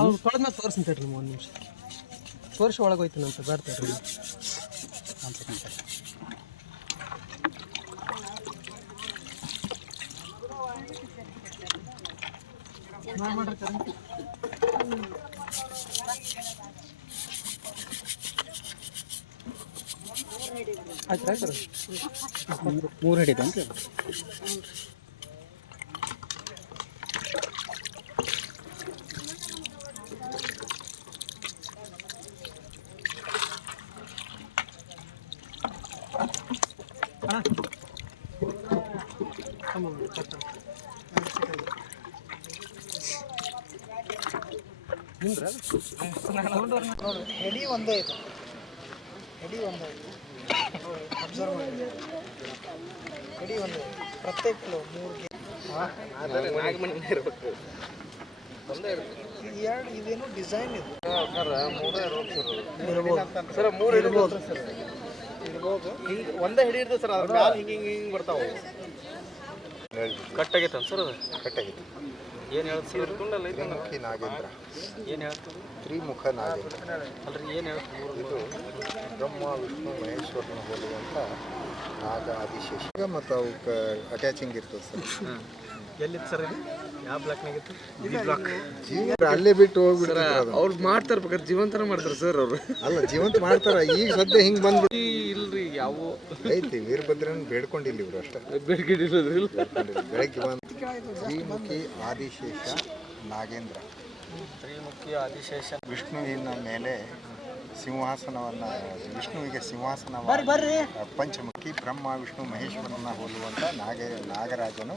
ಅವ್ರು ಕೊಡೋದನ್ನ ತೋರಿಸ್ತಾರ್ರಿ ಒಂದು ನಿಮಿಷ ತೋರಿಸಿ ಒಳಗೆ ಹೋಯ್ತಾನಂತ ಬರ್ತಾರೆ ಆಯ್ತು ಸರ್ 3 ಹಿಡಿತ ಅಂತ ಎಡಿ ಒಂದೇ ಇದೆ ಎಡಿ ಒಂದೇ ಅಬ್ಸರ್ವ್ ಮಾಡಿ ಎಡಿ ಒಂದೇ ಪ್ರತ್ಯೇಕ 3 ಇರಬೇಕು ಎರಡು ಇದೇನು ಡಿಸೈನ್ ಇದೆ ಸರ್ 3 ಇರ್ಬೋದು ಹಿಂಗೆ ಒಂದೇ ಹಿಡಿ ಇರ್ತದೆ ಸರ್ ಅದ್ರ ಮ್ಯಾಲೆ ಹಿಂಗೆ ಹಿಂಗೆ ಹಿಂಗೆ ಬರ್ತಾವೆ ಕಟ್ಟಾಗೈತೆ ಸರ್ ಅದು ಕಟ್ಟಾಗಿದೆ ಏನು ಹೇಳ್ತೀವಿ ತುಂಡಲ್ಲ ತ್ರಿಮುಖಿ ನಾಗೇಂದ್ರ ಏನು ಹೇಳ್ತೀವಿ ತ್ರಿಮುಖ ನಾಗೇಂದ್ರ ಅಲ್ರಿ ಏನು ಹೇಳ್ತೀವಿ ಇದು ಬ್ರಹ್ಮ ವಿಷ್ಣು ಮಹೇಶ್ವರನ ಹೋಲುವಂಥ ನಾಗ ಆದಿಶೇಷ ಮತ್ತು ಅವಕ್ಕೆ ಅಟ್ಯಾಚಿಂಗ್ ಇರ್ತದೆ ಸರ್ ಎಲ್ಲಿತ್ತು ಸರ್ ಇದು ಯಾವ ಬ್ಲಾಕ್ನಾಗಿತ್ತು ಜೀವ ಅಲ್ಲೇ ಬಿಟ್ಟು ಹೋಗ್ಬಿಡ್ತಾರೆ ಅವ್ರು ಮಾಡ್ತಾರೆ ಬೇಕಾದ್ರೆ ಜೀವಂತನ ಮಾಡ್ತಾರೆ ಸರ್ ಅವರು ಅಲ್ಲ ಜೀವಂತ ಮಾಡ್ತಾರ ಈಗ ಸದ್ಯ ಹಿಂಗೆ ಬಂದ್ಬಿಟ್ಟು ಇಲ್ರಿ ಯಾವ ಐತಿ ವೀರಭದ್ರನ್ ಬೇಡ್ಕೊಂಡಿಲ್ಲ ಇವರು ಅಷ್ಟೇ ಬೇಡ್ಕೊಂಡಿಲ್ಲ ಬೆಳಗ್ಗೆ ಬಂದು ಶ್ರೀಮುಖಿ ಆದಿಶೇಷ ನಾಗೇಂದ್ರ ತ್ರಿಮುಖಿ ಆದಿಶೇಷ ವಿಷ್ಣುವಿನ ಮೇಲೆ ಸಿಂಹಾಸನವನ್ನು ವಿಷ್ಣುವಿಗೆ ಸಿಂಹಾಸನ ಪಂಚಮುಖಿ ಬ್ರಹ್ಮ ವಿಷ್ಣು ಮಹೇಶ್ವರನ ಹೋಲುವಂಥ ನಾಗರಾಜನು